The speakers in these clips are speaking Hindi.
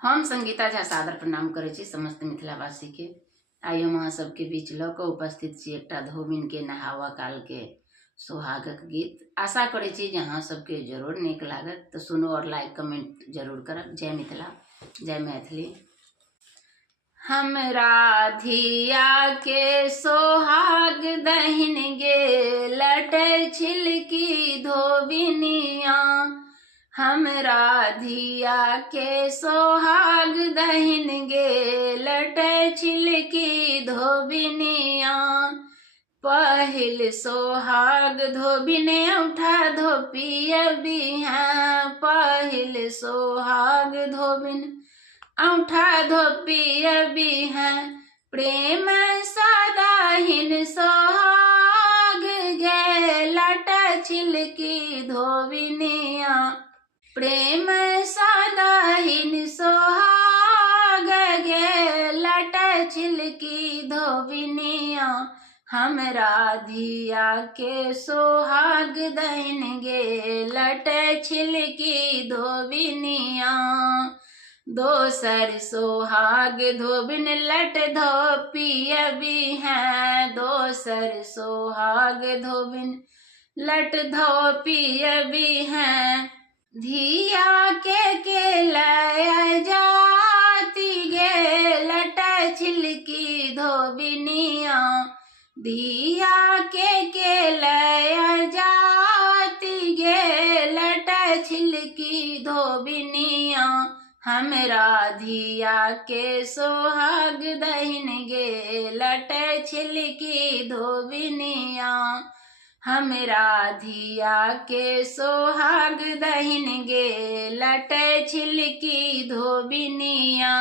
हम संगीता झा सादर प्रणाम करै छी समस्त मिथिलावासी के। आइ हम अहाँ सबके बीच लऽ कऽ उपस्थित छी एकटा धोबिन के नहावा काल के सोहागक गीत। आशा करै छी जे अहाँ सबके जरूर नीक लागत, तो सुनो और लाइक कमेंट जरूर करब। जय मिथिला, जय मैथिली। हमरा धिया के सोहाग दहिन गे लटै छिलकी धोबिनिया। हमरा धिया के सोहाग दहिन गे लटै छिलकी धोबिनिया। पहिल सोहाग धोबिन औठा धोपियबी हैं। पहिल सोहाग धोबिन औठा धोपियबी हैं। प्रेम सदाहिन सोहाग गे लटै छिलकी धोबिनिया। प्रेम सदाहिन सोहाग गे लटै छिलकी धोबिनिया। हमरा धिया के सोहाग दहिन गे लटै छिलकी धोबिनिया। दोसर सोहाग धोबिन लट धोपियबी हैं। दोसर सोहाग धोबिन लट धोपियबी हैं। धिया के लय जाति गे लटै छिलकी धोबिनिया। धिया के लय जाति गे लटै छिलकी धोबिनिया। हमरा धिया के सोहाग दहिन गे लटै छिलकी धोबिनिया। हमरा धिया के सोहाग दहिन गे लटै छिलकी धोबिनिया।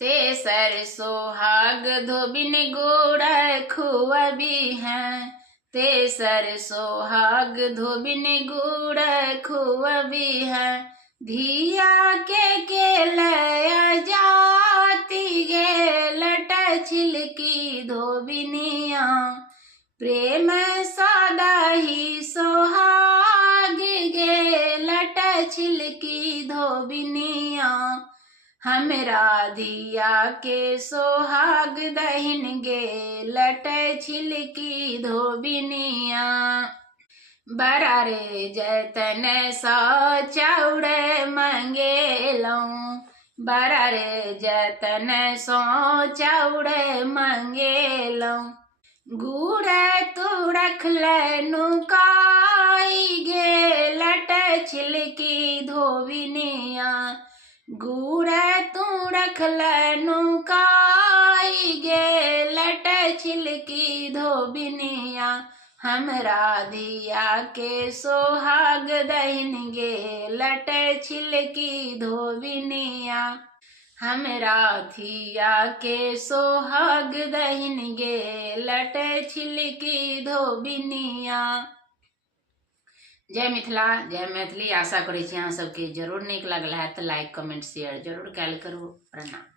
तेसर सोहाग धोबिन गुड़ खुअबी हैं। तेसर सोहाग धोबिन गुड़ खुअबी हैं। धिया के लय जाति गे लटै छिलकी धोबिनिया। प्रेम सदाहि सोहाग गे लटै छिलकी धोबिनिया। हमरा धिया के सोहाग दहिन गे लटै छिलकी धोबिनिया। बड़ा रे जतन सा चाउर मंगेलौं। बड़ा रे जतन सो चाउर मंगेलौं। गुड़ तू रखलै नुकाई गे लटै छिलकी धोबिनिया। गुड़ तू रखलै नुकाई गे लटै छिलकी धोबिनिया। हमरा धिया के सोहाग दहिन गे लटै छिलकी धोबिनिया। हमरा धिया के सोहाग दहिन गे लटै छिलकी धोबिनिया। जय मिथिला, जय मैथिली। आशा करै छी अहाँ सबके जरूर नीक लागल हैत। लाइक कमेंट शेयर जरूर कैल करू। प्रणाम।